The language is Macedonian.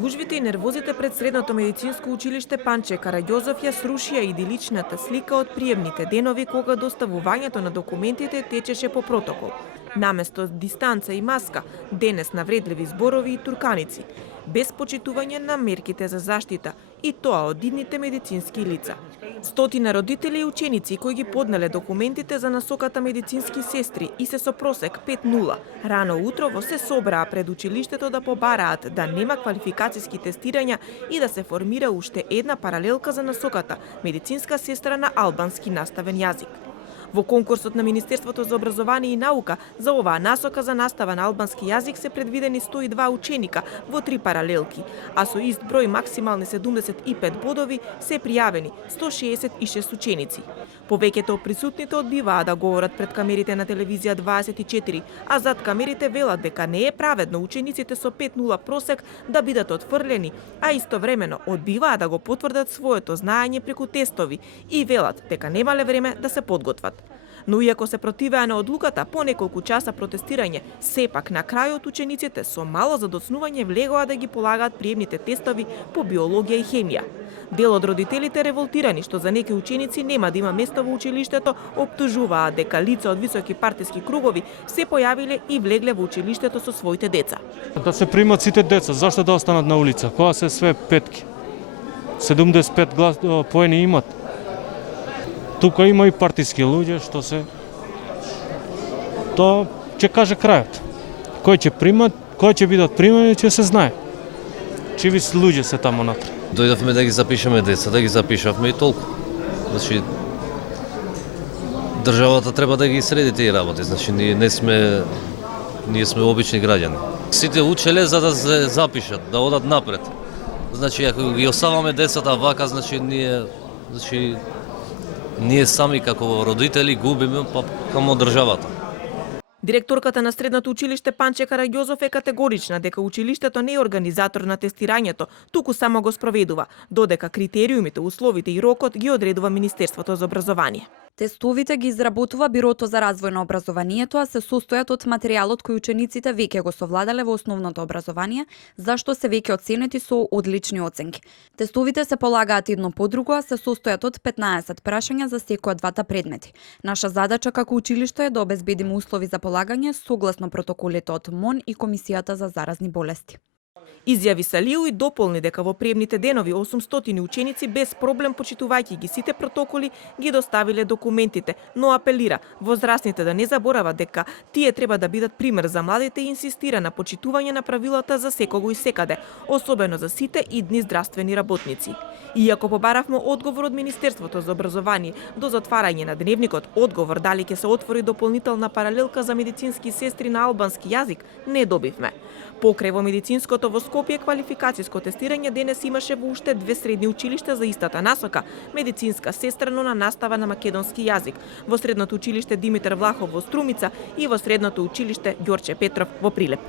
Гужвите и нервозите пред Средното медицинско училиште Панче Караѓозов ја срушија идиличната слика од приемните денови кога доставувањето на документите течеше по протокол. Наместо дистанца и маска, денес навредливи зборови и турканици, без почитување на мерките за заштита, и тоа од идните медицински лица. Стотина родители и ученици кои ги поднеле документите за насоката медицински сестри и се со просек 5.0, рано утрово се собраа пред училиштето да побараат да нема квалификацијски тестирања и да се формира уште една паралелка за насоката медицинска сестра на албански наставен јазик. Во конкурсот на Министерството за образование и наука за оваа насока за настава на албански јазик се предвидени 102 ученика во 3 паралелки, а со ист број максимални 75 бодови се пријавени 166 ученици. Повеќето од присутните одбиваа да говорат пред камерите на телевизија 24, а зад камерите велат дека не е праведно учениците со 5.0 просек да бидат отфрлени, а истовремено одбиваа да го потврдат своето знаење преку тестови и велат дека немале време да се подготват. Но иако се противеа на одлуката, по неколку часа протестирање, сепак на крајот учениците со мало задоцнување влегоа да ги полагаат приемните тестови по биологија и хемија. Дел од родителите револтирани што за некои ученици нема да има место во училиштето, оптужуваа дека лица од високи партиски кругови се појавиле и влегле во училиштето со своите деца. Да се примат сите деца, зашто да останат на улица, кога се све петки? 75 поени имат. Тука има и партиски луѓе што се... Тоа ќе каже крајот. Кој ќе примат, кој ќе бидат примани, ќе се знае. Чиви луѓе се таму натре. Дојдовме да ги запишеме деца, да ги запишавме и толку. Значи, државата треба да ги среди тие работи, значи ние сме обични граѓани. Сите учеле за да се запишат, да одат напред. Значи, ако ги оставаме децата вака, значи ние сами како родители губиме каму државата. Директорката на Средното училиште Панче Караѓозов е категорична дека училиштето не е организатор на тестирањето, туку само го спроведува, додека критериумите, условите и рокот ги одредува Министерството за образование. Тестовите ги изработува Бирото за развој на образованието, а се состојат од материјалот кој учениците веќе го совладале во основното образование, зашто се веќе оценети со одлични оценки. Тестовите се полагаат едно по друго, а се состојат од 15 прашања за секој од двата предмети. Наша задача како училиште е да обезбедиме услови за полагање согласно протоколите од МОН и Комисијата за заразни болести. Изјави Салиу и дополни дека во приемните денови 800 ученици без проблем почитувајќи ги сите протоколи ги доставиле документите, но апелира возрастните да не заборават дека тие треба да бидат пример за младите и инсистира на почитување на правилата за секого и секаде, особено за сите идни здравствени работници. Иако побаравме одговор од Министерството за образование до затварање на дневникот, одговор дали ќе се отвори дополнителна паралелка за медицински сестри на албански јазик, не добивме. Покрај во медицинското во Скопје квалификацијско тестирање денес имаше во уште 2 средни училишта за истата насока, медицинска сестрано на настава на македонски јазик, во Средното училиште Димитар Влахов во Струмица и во Средното училиште Ѓорче Петров во Прилеп.